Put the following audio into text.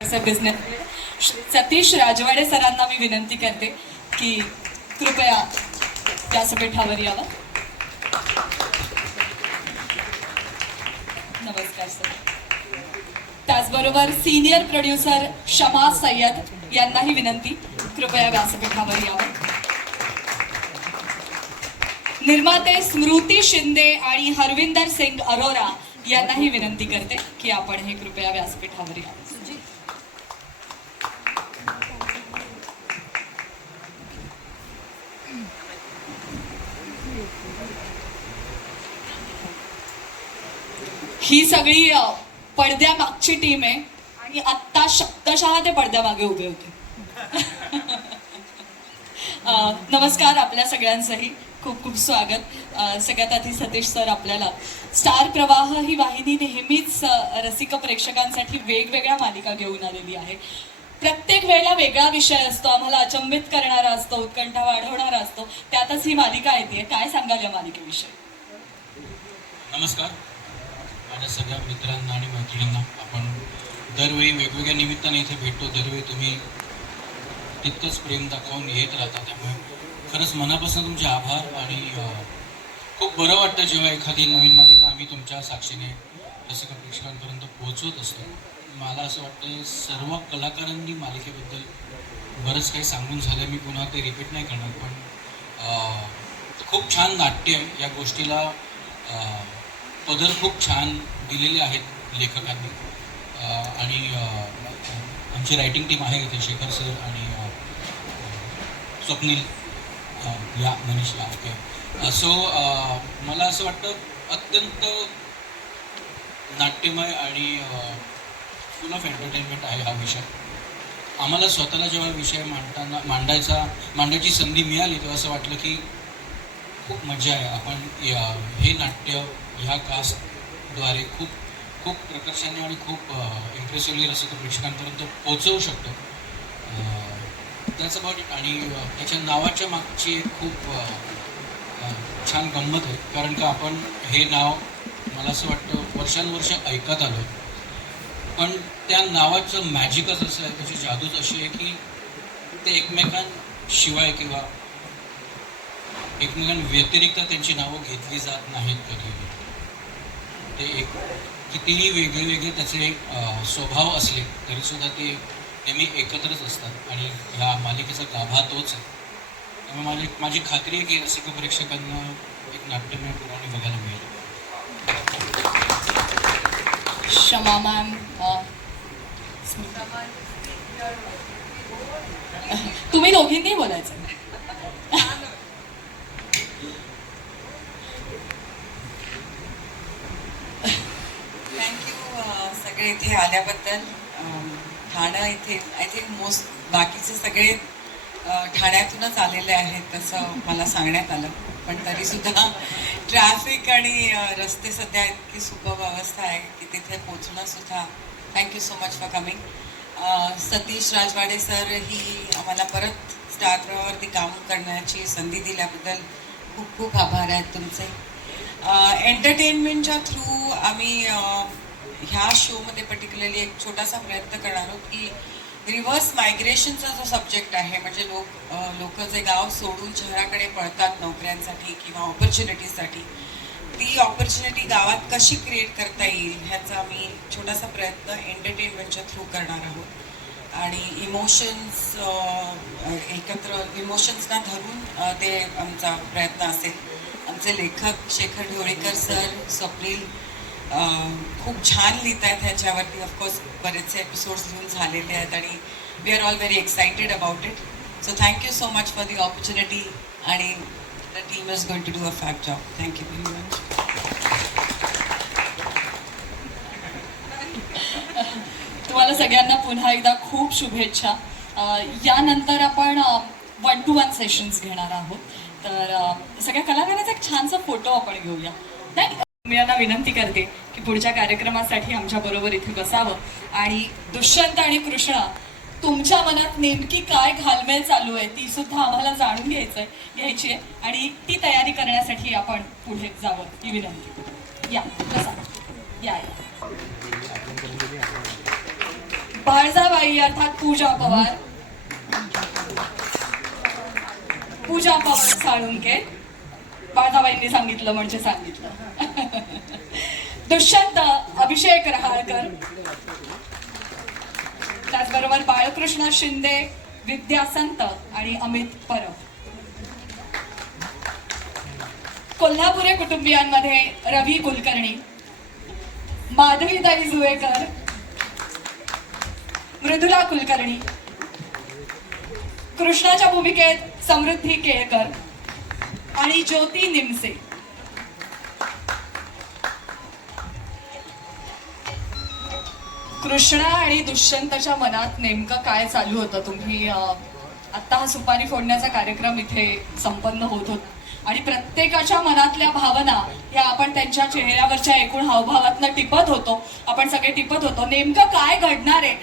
Business Satish राजवाडे सरांना मी विनंती करते की कृपया व्यासपीठावर यावं. नमस्कार सर. त्याचबरोबर सिनियर प्रोड्युसर शमा सय्यद यांनाही विनंती कृपया व्यासपीठावर यावं. निर्माते स्मृती शिंदे आणि हरविंदर सिंग अरोरा यांनाही विनंती करते की आपण हे कृपया व्यासपीठावर यावं. ही सगळी पडद्यामागची टीम आहे आणि आत्ता शब्दशः ते पडद्यामागे उभे होते. नमस्कार आपल्या सगळ्यांचंही. खूप खूप स्वागत. सगळ्यात आधी सतीश सर आपल्याला. स्टार प्रवाह ही वाहिनी नेहमीच रसिक प्रेक्षकांसाठी वेगवेगळ्या मालिका घेऊन आलेली आहे. प्रत्येक वेळेला वेगळा विषय असतो. आम्हाला अचंबित करणारा असतो उत्कंठा वाढवणारा असतो. त्यातच ही मालिका येते. काय सांगाल या मालिकेविषयी? नमस्कार. माझ्या सगळ्या मित्रांना आणि मैत्रिणींना आपण दरवेळी वेगवेगळ्या निमित्ताने इथे भेटतो. दरवेळी तुम्ही तितकंच प्रेम दाखवून येत राहता. त्यामुळे खरंच मनापासून तुमचे आभार आणि खूप बरं वाटतं जेव्हा एखादी नवीन मालिका आम्ही तुमच्या साक्षीने रसिक प्रेक्षकांपर्यंत पोहोचवत असतो. मला असं वाटतं सर्व कलाकारांनी मालिकेबद्दल बरंच काही सांगून झालं मी पुन्हा ते रिपीट नाही करणार पण खूप छान नाट्य या गोष्टीला पदर खूप छान दिलेले आहेत लेखकांनी. आणि आमची रायटिंग टीम आहे इथे शेखर सर आणि स्वप्नील या मनीष या ओके सो मला असं वाटतं अत्यंत नाट्यमय आणि फुल ऑफ एंटरटेनमेंट आहे हा विषय. आम्हाला स्वतःला जेव्हा विषय मांडताना मांडायचा मांडायची संधी मिळाली तेव्हा असं वाटलं की खूप मजा आहे. आपण या- हे नाट्य ह्या कास्टद्वारे खूप खूप प्रकर्षाने आणि खूप इम्प्रेसिव्हली रसिक प्रेक्षकांपर्यंत पोहोचवू शकतो. त्याचं अबाउट आणि त्याच्या नावाच्या मागची एक खूप छान गंमत आहे. कारण का आपण हे नाव मला असं वाटतं वर्षानुवर्ष ऐकत आलो पण त्या नावाचं मॅजिकच असं आहे त्याची जादूच अशी आहे की ते एकमेकांशिवाय किंवा एकमेकांव्यतिरिक्त त्यांची नावं घेतली जात नाहीत कधीही ते एक कितीही वेगळे वेगळे त्याचे स्वभाव असले तरीसुद्धा ते नेहमी एकत्रच असतात. आणि ह्या मालिकेचा गाभा तोच आहे. त्यामुळे माझी माझी खात्री आहे की रसिक प्रेक्षकांना एक नाट्यमय पुरवणी बघायला मिळेल. क्षमा मॅम तुम्ही दोघींनी बोलायचं थँक्यू सगळे इथे आल्याबद्दल. अम, ठाणं इथे आय थिंक मोस्ट बाकीचे सगळे ठाण्यातूनच आलेले आहेत तसं मला सांगण्यात आलं. पण तरीसुद्धा ट्रॅफिक आणि रस्ते सध्या इतकी सुबक अवस्था आहे की तिथे पोचणं सुद्धा thank you so much for coming Satish Rajwade sir ही आम्हाला परत स्टार काम करण्याची संधी दिल्याबद्दल खूप खूप आभार आहेत तुमचे. एंटरटेनमेंटच्या थ्रू आम्ही ह्या शोमध्ये पर्टिक्युलरली एक छोटासा प्रयत्न करणार आहोत की रिव्हर्स मायग्रेशनचा जो सब्जेक्ट आहे म्हणजे लोक लोक जे गाव सोडून शहराकडे पळतात नोकऱ्यांसाठी किंवा ऑपॉर्च्युनिटीसाठी ती ऑपॉर्च्युनिटी गावात कशी क्रिएट करता येईल ह्याचा आम्ही छोटासा प्रयत्न एंटरटेनमेंटच्या थ्रू करणार आहोत. आणि इमोशन्स एकत्र इमोशन्सना धरून ते आमचा प्रयत्न असेल. आमचे लेखक शेखर ढोळेकर सर स्वप्नील खूप छान लिहित आहेत ह्याच्यावरती. ऑफकोर्स बरेचसे एपिसोड्स लिहून झालेले आहेत आणि we are all very excited about it so thank you so much for the opportunity आणि the team is going to do a fact job thank you very much तुम्हाला सगळ्यांना पुन्हा एकदा खूप शुभेच्छा. यानंतर आपण वन टू वन सेशन्स घेणार आहोत. तर सगळ्या कलाकारांचा एक छानसा फोटो आपण घेऊया. नाही मी यांना विनंती करते की पुढच्या कार्यक्रमासाठी आमच्या बरोबर इथे बसावं. आणि दुष्यंत आणि कृष्णा तुमच्या मनात नेमकी काय घालमेल चालू आहे ती सुद्धा आम्हाला जाणून घ्यायचं आहे घ्यायची आहे. आणि ती तयारी करण्यासाठी आपण पुढे जावं ही विनंती. या बसा. या. बाळजाबाई अर्थात पूजा पवार. पूजा पवार साळुंके. बाळजाबाईंनी सांगितलं म्हणजे सांगितलं. दुष्यंत अभिषेक रहाळकर. त्याचबरोबर बाळकृष्ण शिंदे विद्या संत आणि अमित परब. कोल्हापुरे कुटुंबियांमध्ये रवी कुलकर्णी माधवीताई जुवेकर मृदुला कुलकर्णी कृष्णाच्या भूमिकेत समृद्धी केळकर आणि ज्योती निमसे. कृष्णा आणि दुष्यंतच्या मनात नेमकं काय चालू होतं? तुम्ही आत्ता हा सुपारी फोडण्याचा कार्यक्रम इथे संपन्न होत होता. आणि प्रत्येकाच्या मनातल्या भावना या आपण त्यांच्या चेहऱ्यावरच्या एकूण हावभावातनं टिपत होतो. आपण सगळे टिपत होतो. नेमकं काय घडणार आहे?